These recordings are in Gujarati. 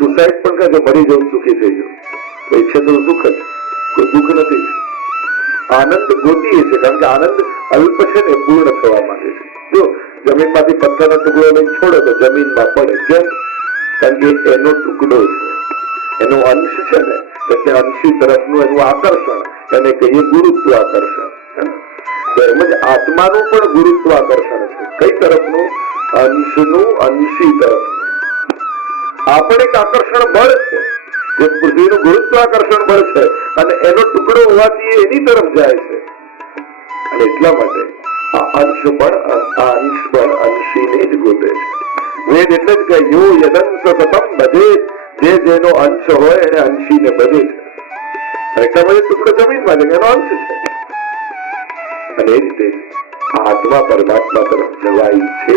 સુસાઇડ પણ કરે મરી જવું સુખી થઈ ગયું, તો ઈચ્છે તો સુખ જ, કોઈ દુઃખ નથી. આનંદ ગોતીએ છે કારણ કે આનંદ અલ્પ છે ને પૂર્ણ થવા માંગે છે. જો જમીનમાંથી પથ્થરનો ટુકડો લઈને છોડે તો જમીનમાં પડે, કેમ? કારણ કે એનો ટુકડો છે, એનો અંશ છે ને, એટલે અંશી તરફનું એનું આકર્ષણ, એને કહીએ ગુરુત્વ આકર્ષણ. એમ જ આત્માનું પણ ગુરુત્વ આકર્ષણ છે. કઈ તરફનું? અંશનું, અંશી તરફનું. આ પણ એક આકર્ષણ બળ છે, જે પૃથ્વીનું ગુરુત્વાકર્ષણ બળ છે, અને એનો ટુકડો હોવાથી એની તરફ જાય છે. અને એટલા માટે આ અંશ બળ અંશીને જ ગોતે છે. વેદ એટલે જ કે યો યદંશ સતમ ભજે, જે જેનો અંશ હોય એને અંશીને ભજે છે. એટલા માટે ટુકડો જમીનમાં છે, એનો અંશ છે. અને એ રીતે આત્મા પરમાત્મા તરફ જવાય છે.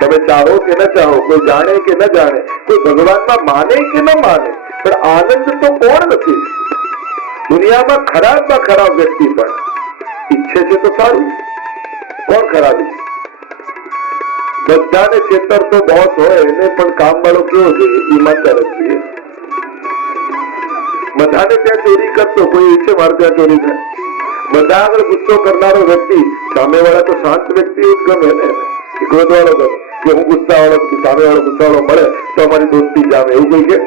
તમે ચાહો કે ન ચાહો, કોઈ જાણે કે ન જાણે, કોઈ ભગવાનમાં માને કે ન માને, પણ આનંદ તો કોણ નથી? દુનિયામાં ખરાબમાં ખરાબ વ્યક્તિ પણ ઈચ્છે છે તો સારું. કોણ ખરાબ ઈચ્છે? બધાને છેતરતો બોસ હોય એને પણ કામ વાળો કેવો જોઈએ? ઈમાનદાર જ જોઈએ. બધાને ત્યાં ચોરી કરતો કોઈ ઈચ્છે મારે ત્યાં ચોરી થાય? બધા આગળ ગુસ્સો કરનારો વ્યક્તિ સામે વાળા તો શાંત વ્યક્તિ જ ગમે ને, ક્રોધ વાળો ગમે કે હું ગુસ્સા વાળો, સામે વાળો ગુસ્સા વાળો મળે તો અમારી દોસ્તી જામે, એવું કોઈ કે?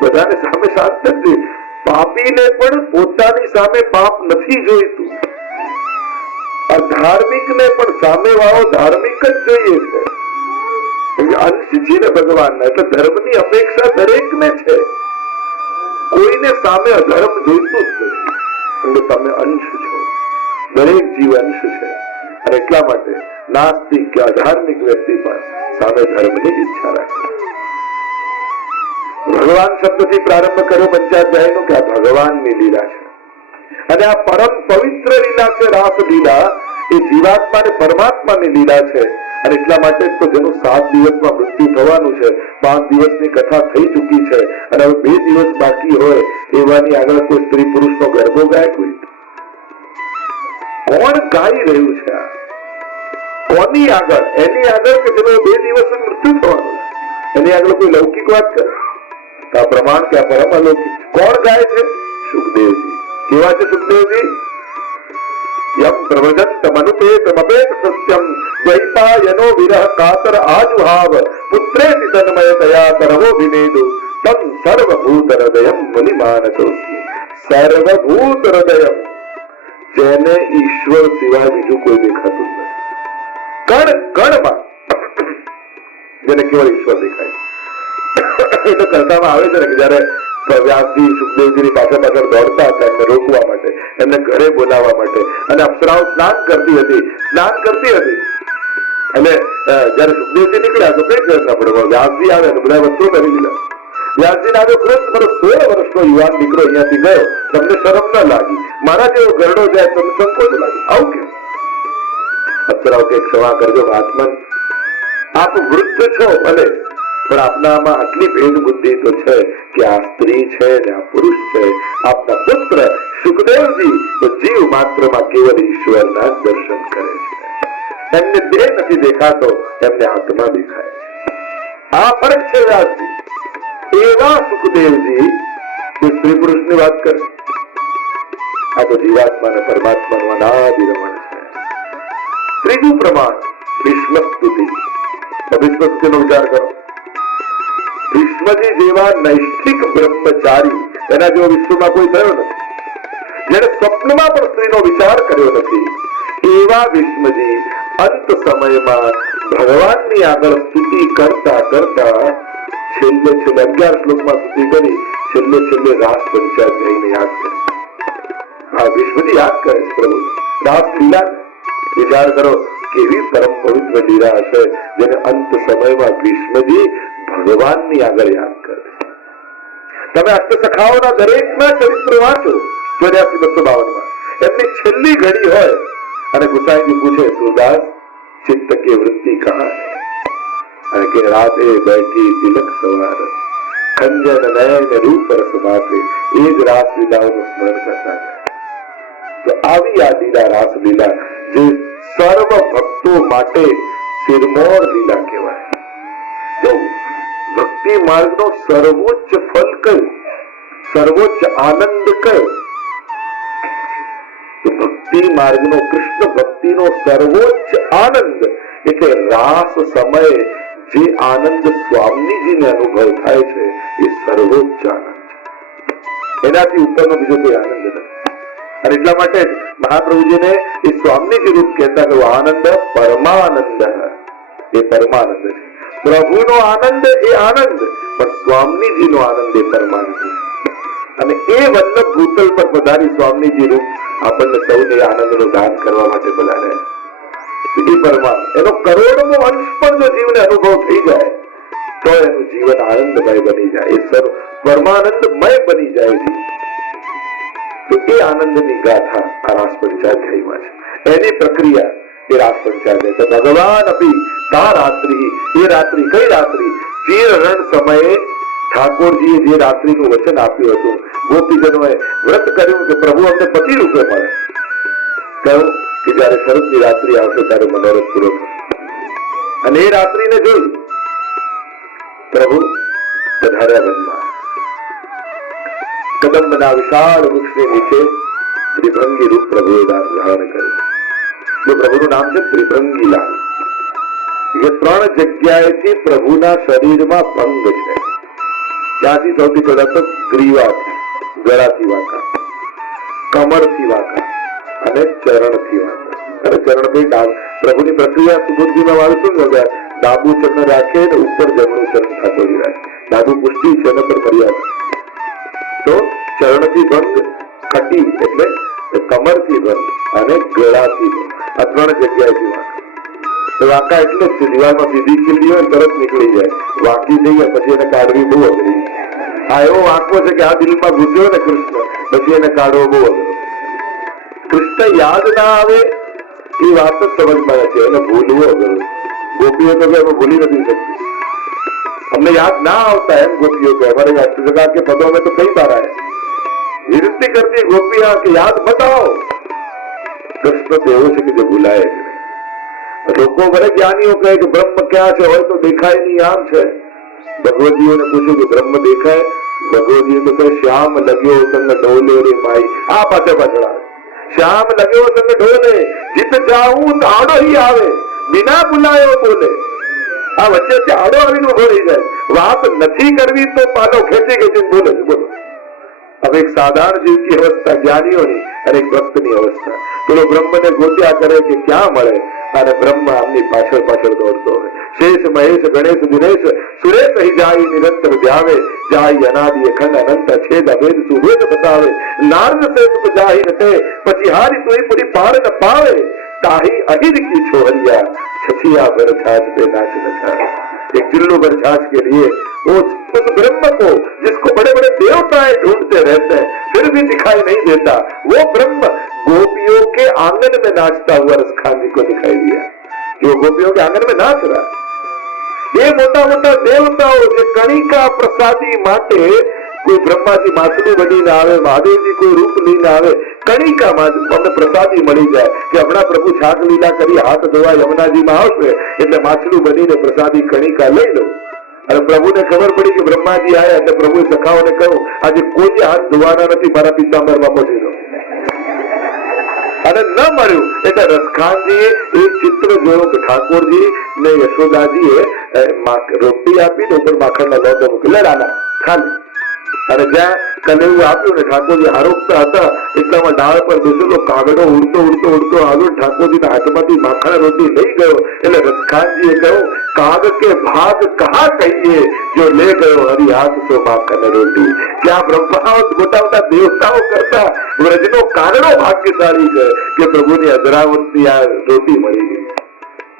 બધાને સામે શાંત નથી. પાપીને પણ પોતાની સામે પાપ નથી જોઈતું, અધાર્મિક ને પણ સામે વાળો ધાર્મિક જ જોઈએ છે. અંશ છે ને ભગવાનના, એટલે ધર્મની અપેક્ષા દરેકને છે. કોઈને સામે અધર્મ જોઈતું જ નથી. તમે અંશ છો, દરેક જીવ અંશ છે. અને એટલા માટે નાસ્તિક કે અધાર્મિક વ્યક્તિ પણ સામે ધર્મની ઈચ્છા રાખે. ભગવાન શબ્દથી પ્રારંભ કર્યો પંચાધ્યાયનો કે આ ભગવાનની લીલા છે, અને આ પરમ પવિત્ર લીલા છે. રાસ લીલા એ જીવાત્મા અને પરમાત્માની લીલા છે. અને એટલા માટે તો જેનું 7 દિવસમાં મૃત્યુ થવાનું છે, 5 દિવસની કથા થઈ ચૂકી છે, અને હવે 2 દિવસ બાકી હોય એવાની આગળ કોઈ સ્ત્રી પુરુષનો ગરબો ગાય? કોઈ કોણ ગાઈ રહ્યું છે? આ કોની આગળ? એની આગળ કે જેનો 2 દિવસમાં મૃત્યુ થવાનું છે, એની આગળ કોઈ લૌકિક વાત કરે? આ પ્રમાણ કે આ પરમ અલૌકિક. કોણ ગાય છે? સુખદેવજી. કેવા છે સુખદેવજી? યમ પ્રવદંત મનુપેતમપેત સત્યમ દ્વૈપાયનો વિરહ કાતર આજુહાવ પુત્રેતિ તન્મયતયા તરવો વિનેદુ તમ સર્વભૂત હૃદયમ મુનિમાનતોસ્મિ. સર્વભૂત હૃદયમ, જેને ઈશ્વર સિવાય બીજું કોઈ દેખાતું નથી. કણ કણમાં જેને કેવળ ઈશ્વર દેખાય. એ તો કથામાં આવે છે ને કે જયારે વ્યાસજી સુખદેવજીની પાછળ પાછળ દોડતા હતા એમને રોકવા માટે, એમને ઘરે બોલાવવા માટે, અને અપ્સરાઓ સ્નાન કરતી હતી. એટલે જયારે સુખદેવજી નીકળ્યા તો કઈ ફેર ના પડે, વ્યાસજી આવે તો બધા વસ્તુઓ કરી દીધા. વ્યાસજીને આવ્યો ખરો, મારો 16 વર્ષનો યુવાન દીકરો અહીંયાથી ગયો, તમને શરમ ન લાગી? મારા જેવો ઘરડો જાય તમને સંકોચ લાગી? આવું કેમ? અપ્સરાઓ કે ક્ષમા કરજો મહાત્મન, આપ વૃદ્ધ છો ભલે, પણ આપનામાં આટલી ભેદ બુદ્ધિ તો છે કે આ સ્ત્રી છે ને આ પુરુષ છે. આપના પુત્ર સુખદેવજી તો જીવ માત્રમાં કેવળ ઈશ્વરના દર્શન કરે છે. એમને દેહ નથી દેખાતો, એમને આત્મા દેખાય છે. આ ફરક છે વ્યાસજી. એવા સુખદેવજી કોઈ સ્ત્રી પુરુષની વાત કરે? આ તો જીવાત્મા અને પરમાત્માનું અનાદિ રમણ છે. ત્રીજું પ્રમાણ ભીષ્મ સ્તુતિ. ભીષ્મ સ્તુતિનો વિચાર કરો. ભીષ્મજી જેવા નૈષ્ઠિક બ્રહ્મચારી એના જેવો વિશ્વમાં કોઈ થયો નથી, જેને સ્વપ્નમાં પણ સ્ત્રીનો વિચાર કર્યો નથી. એવા ભીષ્મજી અંત સમયમાં ભગવાનની આગળ સ્તુતિ કરતા કરતા છેલ્લે 11 શ્લોકમાં સ્તુતિ કરી, છેલ્લે રાસ પંચાધ્યાયને યાદ કરે. હા, ભીષ્મજી યાદ કરે છે પ્રભુ રાસ લીલા. વિચાર કરો કેવી પરમ પવિત્ર લીલા હશે જેને અંત સમયમાં ભીષ્મજી ભગવાનની આગળ યાદ કરે. તમે અષ્ટસખાઓના દરેકના ચરિત્ર વાંચો 84-252 એમની છેલ્લી ઘડી હોય અને ગુસાઈજી પૂછે, સુરદાસ ચિત્ત કે વૃત્તિ કહા હૈ? અને કે રાતે બેઠી તિલક સવાર ખંજન નયન રૂપ રસ માથે. એ જ રાસલીલાઓનું સ્મરણ કરતા જાય. તો આવી આ લીલા રાસલીલા જે સર્વ ભક્તો માટે શિરમોર લીલા કહેવાય. જો ભક્તિ ભક્તિ માર્ગનો સર્વોચ્ચ ફલ કયું, સર્વોચ્ચ આનંદ કયો? તો ભક્તિ માર્ગનો, કૃષ્ણ ભક્તિનો સર્વોચ્ચ આનંદ એટલે રાસ સમયે જે આનંદ સ્વામીજીને અનુભવ થાય છે એ સર્વોચ્ચ આનંદ, એનાથી ઉપરનો બીજો કોઈ આનંદ નથી. અને એટલા માટે જ મહાપ્રભુજીને એ સ્વામીજી રૂપ કહેતા કે આનંદ પરમાનંદ, એ પરમાનંદ છે. પ્રભુનો આનંદ એ આનંદ, પણ સ્વામીજીનો આનંદ એ પરમાનંદ. અને એ વલ્લભ ભૂતલ પર પધારી સ્વામીજી રૂપ આપણને સૌને આનંદનું દાન કરવા માટે પધાર્યા. એ પરમાનંદ, એનો કરોડમો અંશ પણ જો જીવને અનુભવ થઈ જાય તો એનું જીવન આનંદમય બની જાય, એ સર્વ પરમાનંદમય બની જાય. તો એ આનંદની ગાથા આ રાસ પંચાધ્યાયમાં છે. એની પ્રક્રિયા એ રાસ પંચાધ્યાય. તો ભગવાન અપી કા રાત્રિ, એ રાત્રિ કઈ રાત્રિ? ચીર રણ સમયે ઠાકોરજીએ જે રાત્રિનું વચન આપ્યું હતું, ગોપીજનોએ વ્રત કર્યું કે પ્રભુ અમને પતિ રૂપે મળે. કહ્યું કે જયારે શરદની રાત્રિ આવશે ત્યારે મનોરથ પૂરો થશે. અને એ રાત્રિને જોઈ પ્રભુ પધાર્યા વનમાં. કદંબના વિશાળ વૃક્ષની નીચે ત્રિભંગી રૂપ પ્રભુએ ધારણ કર્યું. જો પ્રભુનું નામ છે ત્રિભંગીલાલ. એ ત્રણ જગ્યાએથી પ્રભુના શરીરમાં ભંગ છે. ત્યાંથી સૌથી પહેલા તો ગ્રીવાથી, ગળાથી વાંકા, કમરથી વાંકા અને ચરણથી વાંકા. અને ચરણ કઈ પ્રભુની પ્રક્રિયા સુબુદ્ધિમાં વાળશું ને, ડાબુ ચરણ રાખે ને ઉપર જમણું ચરણ ઠાકોરજી રાખે. ડાબુ પુષ્ટિ છે ને પર મર્યાદા. તો ચરણથી ભંગ, કટી એટલે કમરથી ભંગ અને ગળાથી ભંગ, આ ત્રણ જગ્યાએથી વાંકા. વાંકા એટલે જ છે, દિવાલમાં સીધી ખીલી હોય તરત નીકળી જાય. વાંકી થઈ ગયા પછી એને કાઢવી બહુ અઘરી. આ એવો વાંકો છે કે આ દિલમાં ઘૂસ્યો ને કૃષ્ણ, પછી એને કાઢવો બહુ અઘરો. કૃષ્ણ યાદ ના આવે એ વાત જ સમજમાં નથી, એને ભૂલવો અઘરો. ગોપીઓ તો અમે ભૂલી નથી શકતી. हमने याद ना होता है गोपियों को, हमारे जगह के पदों में तो कई बार आए. विनती करती है गोपियां कि याद मत आओ. कृष्ण तो એવું છે કે જે ભૂલાય જ નહીં. લોકો બરે જ્ઞાનીઓ કહે કે બ્રહ્મ ક્યાં છે, હોય તો દેખાય નહીં, આમ છે. ભગવતીઓને પૂછ્યું કે બ્રહ્મ દેખાય? ભગવતીએ તો કહે શ્યામ લગ્યો સંગ ઢોલે રે માઈ. આ પાછળ પાછળ આવે. શ્યામ લગ્યો સંગ ઢોલે, જીત જાઉં તો આડો ही આવે, बिना बुलायो बोले. આ વચ્ચે આડો આવીને ઉભો રહી જાય. વાત નથી કરવી તો પાલો ખેંચી ખેંચીને બોલે છે. બોલો, હવે એક સાધારણ જીવ की અવસ્થા, જ્ઞાનીઓની અને એક ભક્તની અવસ્થા. પેલો બ્રહ્મને ગોત્યા કરે કે ક્યાં મળે, અને બ્રહ્મ આમની પાછળ પાછળ દોડતો હોય. શેષ મહેશ ગણેશ દિનેશ સુરેશ હી જાય નિરંતર ધ્યાવે, જાય અનાદિ અખંડ અનંત છેદ અભેદ સુભેદ બતાવે. નારદ સે સુખ જાહી રતે, પછી હારી તોય પૂરી પાર ન પાવે. ताही अहिर की छोहरिया छछिया भर छाछ पे नाच नचा. एक चिल्लू भर छाछ के लिए उस ब्रह्म को जिसको बड़े बड़े देवताएं ढूंढते रहते हैं फिर भी दिखाई नहीं देता, वो ब्रह्म गोपियों के आंगन में नाचता हुआ रसखान जी को दिखाई दिया. जो गोपियों के आंगन में नाच रहा. ये मोटा मोटा देवताओं જે કણિકા પ્રસાદી માટે કોઈ બ્રહ્માજી માછલું બનીને આવે, મહાદેવજી કોઈ રૂપ લઈને આવે, કણિકામાં અમને પ્રસાદી મળી જાય કે હમણાં પ્રભુ છાક લીલા કરી હાથ ધોવા યમુનાજીમાં આવશે એટલે માછલું બનીને પ્રસાદી કણિકા લઈ લઉં. અને પ્રભુને ખબર પડી કે બ્રહ્માજી આવ્યા એટલે પ્રભુએ સખાઓને કહ્યું આજે કોઈ હાથ ધોવાના નથી, મારા પિતાંબરમાં પહોંચી દો. અને ન મળ્યું એટલે રસખાનજીએ એક ચિત્ર જોયું કે ઠાકોરજી ને યશોદાજીએ રોટલી આપીને ઉપર માખણના લોટો મૂકી, લે રાના ખાલી. અને જ્યાં કલેવું આપ્યું ને ઠાકોરજી આરોપતા હતા એટલામાં ડાળ પર બેસેલો કાગડો ઉડતો ઉડતો ઉડતો આવ્યો, ઠાકોરજીના હાથમાંથી માખણ રોટી લઈ ગયો. એટલે રસખાનજીએ કહ્યું કાગ કે ભાગ કહા કહીએ જો લે ગયો હરી હાથ તો માખણ રોટી. ત્યાં બ્રહ્માઓ મોટા મોટા દેવતાઓ કરતા વ્રજનો કાગડો ભાગ્યશાળી છે કે પ્રભુની અજરાવતની આ રોટી મળી ગઈ.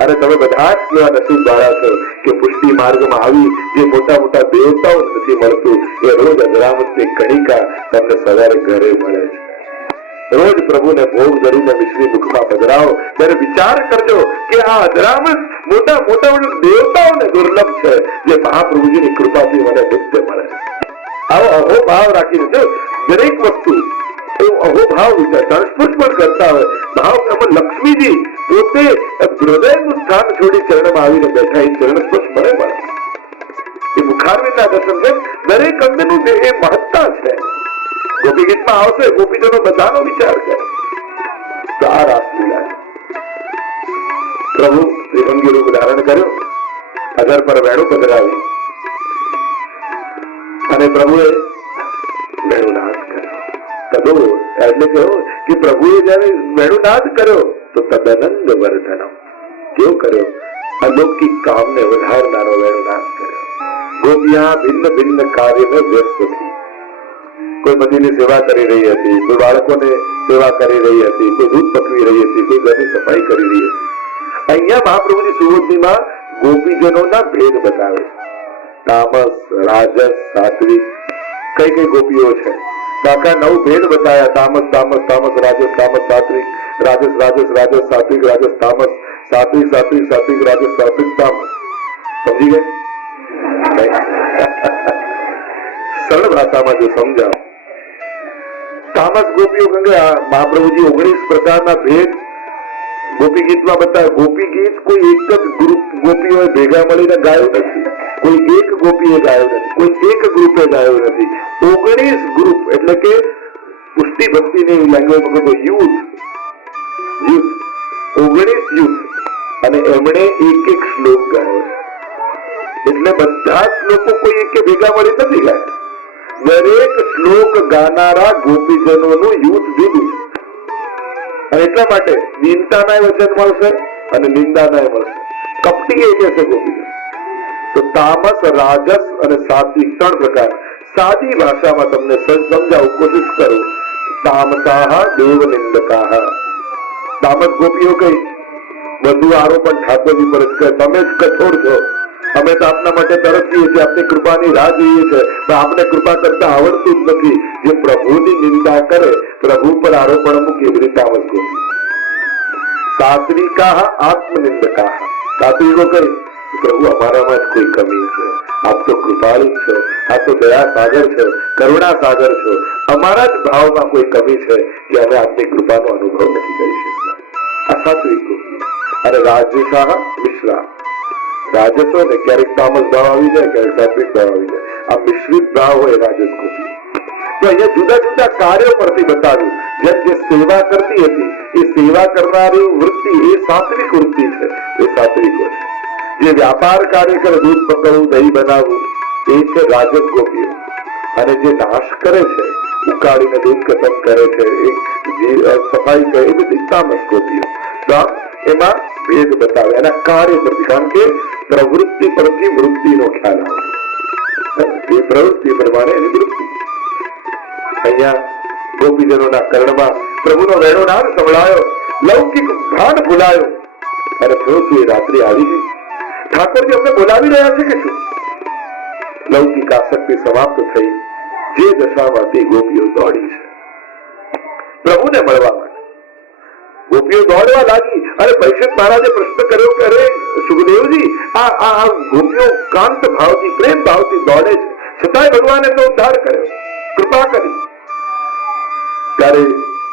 અને તમે બધા જ કેવા નસીબવાળા છો કે પુષ્ટિ માર્ગમાં આવી જે મોટા મોટા દેવતાઓ નથી મળતું એ રોજ અજરામતની કણિકા તમને સવારે ઘરે મળે છે. રોજ પ્રભુને ભોગ ધરીને મિશ્રી મુખમાં પધરાવો ત્યારે વિચાર કરજો કે આ અજરામત મોટા મોટા દેવતાઓને દુર્લભ છે જે મહાપ્રભુજીની કૃપાથી મને નિત્ય મળે. આવો અહોભાવ રાખીને જો દરેક વસ્તુ અહોભાવ વિચાર સ્પર્શ કરતા હોય. ભાવ લક્ષ્મીજી પોતે હૃદયનું સ્થાન છોડી ચરણમાં આવીને બેઠા, એ ચરણ સ્પર્શ મળે. એ મુખારવિંદના દર્શન છે. દરેક અંગનું જે એ મહત્તા છે. ગોપી ગીતમાં આવશે, ગોપીજનો બધાનો વિચાર કરે. તો આ રાસલીલા પ્રભુ ત્રિભંગી રૂપ ધારણ કર્યો, અધર પર વેણું પધરાવી અને પ્રભુએ વેણુનાદ કર્યો. કદો એટલે કહ્યું કે પ્રભુએ જયારે વેણુનાદ કર્યો તો તદનંદ વર્ધનમ, કેવો કર્યો? અલૌકિક કામને વધારનારો વેણુનાદ કર્યો. ગોપિયા ભિન્ન ભિન્ન કાર્યમાં વ્યસ્ત હતી. કોઈ પતિની સેવા કરી રહી હતી, કોઈ બાળકોને સેવા કરી રહી હતી, કોઈ દૂધ પકવી રહી હતી, કોઈ ઘરની સફાઈ કરી રહી હતી. અહીંયા મહાપ્રભુની સુવૃત્તિમાં ગોપીજનોના ભેદ બતાવે છે. તામસ, રાજસ, સાત્વિક, કઈ કઈ ગોપીઓ છે? કાકા 9 ભેદ બતાવ્યા. તામસ તામસ તામસ, રાજસ તામસ સાત્વિક, રાજસ રાજસ રાજસ સાત્વિક, રાજસ તામસ, સાત્વિક સાત્વિક સાત્વિક, રાજસ સાત્વિક તામસ. સમજી ગઈ? સરળ ભાષામાં જો સમજાવ, તામસ ગોપીઓ ગંગે મહાપ્રભુજી 19 પ્રકારના ભેદ ગોપી ગીતમાં બતાવે. ગોપી ગીત કોઈ એક જ ગ્રુપ ગોપીઓએ ભેગા મળીને ગાયું નથી, કોઈ એક ગોપીએ ગાયું નથી, કોઈ એક ગ્રુપે ગાયું નથી. 19 ગ્રુપ એટલે કે પુષ્ટિ ભક્તિની લેંગ્વેજમાં કહો યુથ, 19 યુથ, અને એમણે એક શ્લોક ગાયો છે. એટલે બધા શ્લોકો કોઈ એક ભેગા મળી નથી ગાયા. દરેક શ્લોક ગાનારા ગોપીજનોનું યુથ જુદું છે. અને એટલા માટે દીનતાના વચન મળશે અને નિંદાના મળશે. કપટી એ કે છે ગોપીજન. તો તામસ, રાજસ અને સાત્વિક 3 પ્રકાર. સાદી ભાષામાં તમને સમજાવું કોશિશ કરું. તામસાહ દેવ નિંદકાહ. તામસ ગોપીઓ કઈ બધું આરોપણ ઠાકોરજી પર જ કરે. તમે જ કઠોર છો, અમે તો આપના માટે તરસીએ છીએ, આપની કૃપાની રાહ જોઈએ છે, પણ આપને કૃપા કરતા આવડતું જ નથી. જે પ્રભુની નિંદા કરે, પ્રભુ પર આરોપણ મૂકે, બધી તામસ ગોપી. સાત્વિકાહ આત્મનિંદકાહ. સાત્વિકો કઈ પ્રભુ અમારામાં જ કોઈ કમી છે, આપ તો કૃપાળુ છો, આપ તો દયા સાગર છો, કરુણા સાગર છો, અમારા જ ભાવમાં કોઈ કમી છે કે અમે આપની કૃપાનો અનુભવ નથી કરી શકતા. આ સાત્વિક ગોપી. અને રાજસાહ મિશ્રા. રાજસો ને ક્યારેક તામસ ભાવ આવી જાય, ક્યારેક સાત્વિક ભાવ આવી જાય. આ મિશ્રિત ભાવ હોય રાજસ ગોપી. તો અહીંયા જુદા જુદા કાર્યો પરથી બતાવ્યું. જેમ જે સેવા કરતી હતી એ સેવા કરનારી વૃત્તિ એ સાત્વિક વૃત્તિ છે, એ સાત્વિકો છે. જે વ્યાપાર કાર્ય કરે, દૂધ પકડવું, દહીં બનાવવું, એ છે રાજસ ગોપીઓ. અને જે નાશ કરે છે, ઉકાળીને દૂધ કતમ કરે છે, સફાઈ કરે, એ બધી તામસ ગોપીઓ. તો એમાં ભેદ બતાવે એના કાર્ય પરથી. કારણ કે પ્રવૃત્તિ પરથી વૃત્તિનો ખ્યાલ આવે. એ પ્રવૃત્તિ પ્રમાણે એની વૃત્તિ. અહીંયા ગોપીજનોના કર્ણમાં પ્રભુનો વેણુનાદ સંભળાયો, લૌકિક ભાન ભૂલાયો અને થયું શું? એ રાત્રિ આવી ગઈ. ઠાકોરજી અમને બોલાવી રહ્યા છે કે શું? લૌકિક આસક્તિ સમાપ્ત થઈ. જે દશામાંથી ગોપીઓ દોડી છે પ્રભુને મળવા માટે, ગોપીઓ દોડવા લાગી. અને પરીક્ષિત મહારાજે પ્રશ્ન કર્યો કે અરે સુખદેવજી, આ ગોપીઓ કાંત ભાવથી, પ્રેમ ભાવથી દોડે છે, છતાંય ભગવાને તો ઉદ્ધાર કર્યો, કૃપા કરી. ત્યારે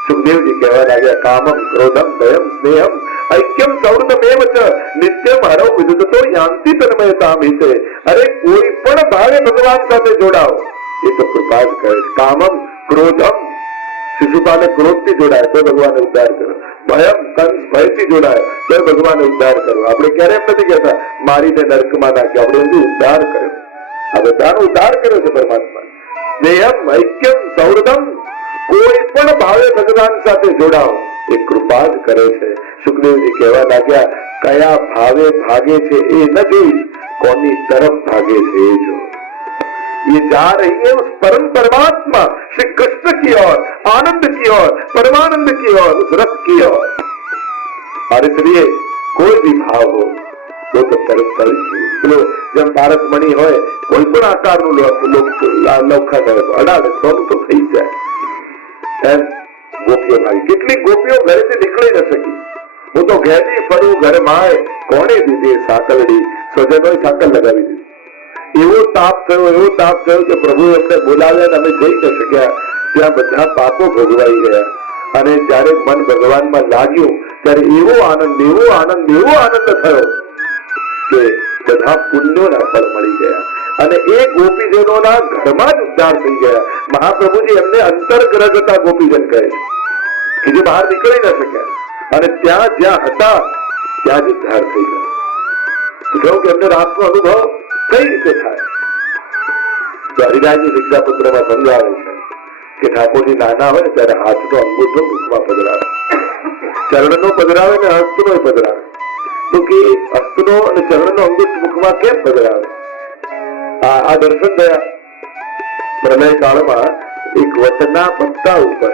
સુખદેવજી કહેવા લાગ્યા, કામમ ક્રોધમ ભયમ સ્નેહમ ઐક્યમ સૌહૃદમેવ ચ નિત્યમ હરૌ વિદુતો યાંતિ તન્મયતામ હિતે. અરે કોઈ પણ ભાવે ભગવાન સાથે જોડાઓ, એ તો કૃપા જ કરે. કામમ ક્રોધમ, શિશુપાલે ક્રોધથી જોડાય તો ભગવાને ઉદ્ધાર કર્યો. ભયમ, કંસ ભયથી જોડાય તો ભગવાને ઉદ્ધાર કર્યો. આપણે ક્યારે એમ નથી કહેતા મારીને નરકમાં નાખ્યો, આપણે એમનો ઉદ્ધાર કર્યો. આ બધાનો ઉદ્ધાર કર્યો છે પરમાત્મા. સ્નેહમ ઐક્યમ સૌહૃદમ, કોઈ પણ ભાવે ભગવાન સાથે જોડાઓ, એ કૃપા જ કરે છે. સુખદેવજી કહેવા લાગ્યા, કયા ભાવે ભાગે છે એ ન જોઈ, કોની તરફ ભાગે છે એ જો. ये जा रही है उस परम परमात्मा श्री कृष्ण की ओर, आनंद की ओर, परमानंद की ओर, उस रस की ओर. और इसलिए कोई भी भाव हो वो तो चलो जब पारस मणि हो कोई पण आकारનું લખા કરે તો અડાડે સોનું તો થઈ જાય. એમ ગોપીઓ ભાઈ, કેટલીક ગોપીઓ ઘરેથી નીકળી ન શકી. હું તો ઘેરી ફરું ઘરે માય, કોણે દીધી સાકલડી? સ્વજનોએ સાકલ લગાવી દીધી. એવો તાપ થયો કે પ્રભુ એમને બોલાવ્યા, અમે જઈ ન શક્યા. ત્યાં બધા પાપો ભોગવાઈ ગયા. અને જયારે મન ભગવાનમાં લાગ્યું ત્યારે એવો આનંદ થયો કે બધા પુણ્યોના ફળ મળી ગયા. અને એ ગોપીજનોના ઘરમાં જ ઉદ્ધાર થઈ ગયા. મહાપ્રભુજી એમને અંતર્ગ્રહતા ગોપીજન કહે છે કે જે બહાર નીકળી ન શક્યા અને ત્યાં જ્યાં હતા ત્યાં જ ઉદ્ધાર થઈ ગયો. કહ્યું કે એમને રાસનો અનુભવ કઈ રીતે થાય? તો હરિરાજની શિક્ષાપત્રમાં સમજાવે છે કે ઠાકોરજી નાના હોય ત્યારે હાથનો અંગૂઠો મુખમાં પધરાવે, ચરણનો પધરાવે ને હસ્તનો પધરાવે. તો કે હસ્તનો અને ચરણનો અંગૂઠ મુખમાં કેમ પધરાવે? આ દર્શન થયા પ્રલય કાળમાં એક વટના પત્તા ઉપર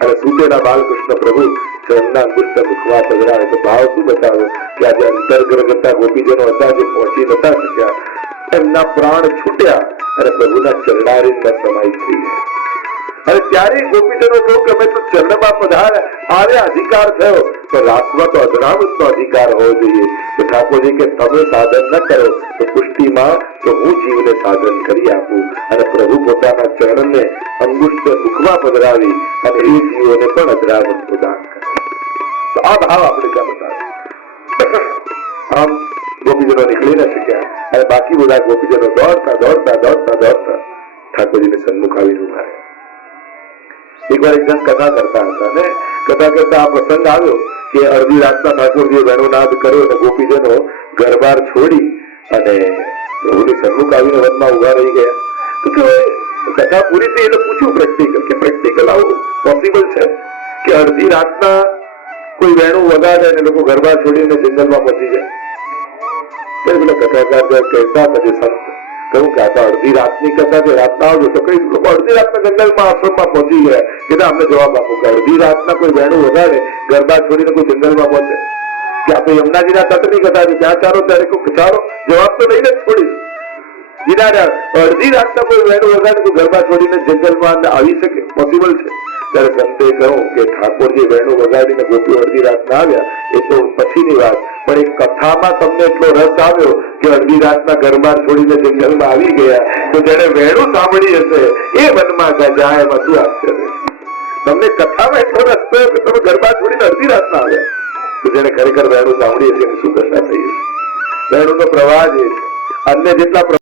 અને સૂતેલા બાલકૃષ્ણ પ્રભુ ચરણના અંગૂઠ મુખમાં પધરાવે. તો ભાવ શું બતાવ્યો કે આજે અંતર્ગ્રહતા ગોપીજનો હતા જે પહોંચી નતા શક્યા, એમના પ્રાણ છૂટ્યા અને પ્રભુના ચરણારીમાં સમાઈ થઈ ગયા. અને ત્યારે ગોપીજનો કહ્યું કે અમે તો ચરણમાં પધાર્યા, આવ્યા, અધિકાર થયો, તો રાસમાં તો અધરામૃતનો અધિકાર હોવો જોઈએ. તો ઠાકોરજી કે તમે સાધન ન કરો તો પુષ્ટિમાં તો હું જીવને સાધન કરી આપું. અને પ્રભુ પોતાના ચરણને અંગુષ્ઠ મુખમાં પધરાવી અને એ જીવોને પણ અધરામૃત પ્રદાન કરે. તો આ ભાવ આપણે ક્યાં બતાવે? આમ ગોપીજનો નીકળી ન શક્યા અને બાકી બધા ગોપીજનો દોડતા દોડતા દોડતા દોડતા ઠાકોરજીને સન્મુખ આવીને ઉભા રહ્યા. એકવાર એક જણ કથા કરતા હતા ને કથા કરતા આ પ્રસંગ આવ્યો કે અડધી રાતના ઠાકોરજીએ વેણુનાદ કર્યો અને ગોપીજનો ઘરબાર છોડી અને પ્રભુની સન્મુખ આવીને વનમાં ઉભા રહી ગયા. તો કે કથા પૂરી થઈ એટલે પૂછ્યું પ્રેક્ટિકલ કે પ્રેક્ટિકલ આવું પોસિબલ છે કે અડધી રાતના કોઈ વેણું વગાડે અને લોકો ઘરબાર છોડીને જંગલમાં પહોંચી જાય? પેલા કથાકાર કહેતા હતા જે સંત, કહ્યું કે આ તો અડધી રાતની કથા છે, રાતના આવજો. તો કઈ લોકો અડધી રાતના જંગલમાં આશ્રમમાં પહોંચી ગયા કે અમને જવાબ આપો કે અડધી રાતના કોઈ વેણું વગાડે ઘરબાર છોડીને કોઈ જંગલમાં પહોંચે? કે આ તો યમુનાજીના તટની કથા છે, ત્યાં ચારો ત્યારે કોઈ ચારો જવાબ તો લઈને જ છોડીશ. અડધી રાતના કોઈ વેણું વગાડે કોઈ ઘરબાર છોડીને જંગલમાં આવી શકે? પોસિબલ છે? ત્યારે સંતે કહ્યું કે ઠાકોરજી વેણું વગાડીને ગોપીઓ અડધી રાતના આવ્યા એ તો પછીની વાત, પણ એક કથામાં તમને એટલો રસ આવ્યો કે અડધી રાતના ઘરબાર છોડીને જંગલમાં આવી ગયા. તો જેને વેણું સાંભળી હશે એ વનમાં જાય, એમાં શું આશ્ચર્ય? તમને કથામાં એટલો રસ થયો કે તમે ઘરબાર છોડીને અડધી રાતના આવ્યા. તો જેને ખરેખર વેણું સાંભળી હશે એની શું દશા થઈ હશે? વેણુંનો પ્રવાહ જે છે અન્ય જેટલા